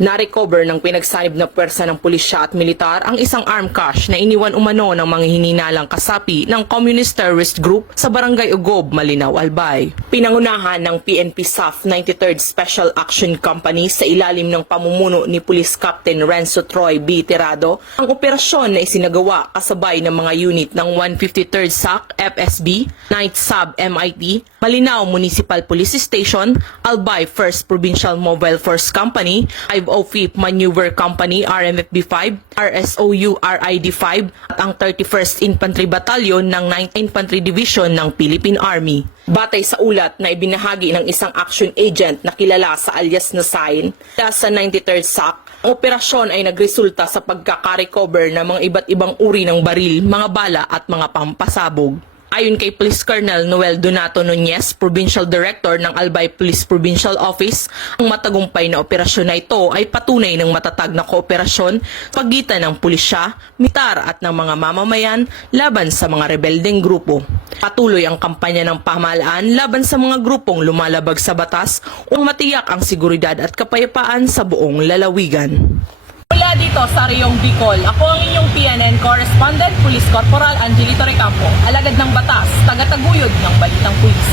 Na-recover ng pinagsanib na pwersa ng pulisya at militar ang isang armed cache na iniwan umano ng mga hininalang kasapi ng Communist Terrorist Group sa Barangay Ugob, Malinaw, Albay. Pinangunahan ng PNP SAF 93rd Special Action Company sa ilalim ng pamumuno ni Police Captain Renzo Troy B. Tirado ang operasyon na isinagawa kasabay ng mga unit ng 153rd SAC FSB, 9th Sub MIT, Malinaw Municipal Police Station, Albay 1st Provincial Mobile Force Company, 505th Maneuver Company RMFB-5, RSOU RID-5 at ang 31st Infantry Battalion ng 9th Infantry Division ng Philippine Army. Batay sa ulat na ibinahagi ng isang action agent na kilala sa alias na Sign sa 93rd SAC, ang operasyon ay nagresulta sa pagkakarecover ng mga iba't ibang uri ng baril, mga bala at mga pampasabog. Ayon kay Police Colonel Noel Donato Nunez, Provincial Director ng Albay Police Provincial Office, ang matagumpay na operasyon na ito ay patunay ng matatag na kooperasyon sa pagitan ng pulisya, militar at ng mga mamamayan laban sa mga rebeldeng grupo. Patuloy ang kampanya ng pamahalaan laban sa mga grupong lumalabag sa batas upang matiyak ang seguridad at kapayapaan sa buong lalawigan. Mula dito sa Riyong Bicol, ako ang inyong PNN Correspondent, Police Corporal Angelito Recampo, alagad ng batas, tagataguyod ng Balitang Pulis.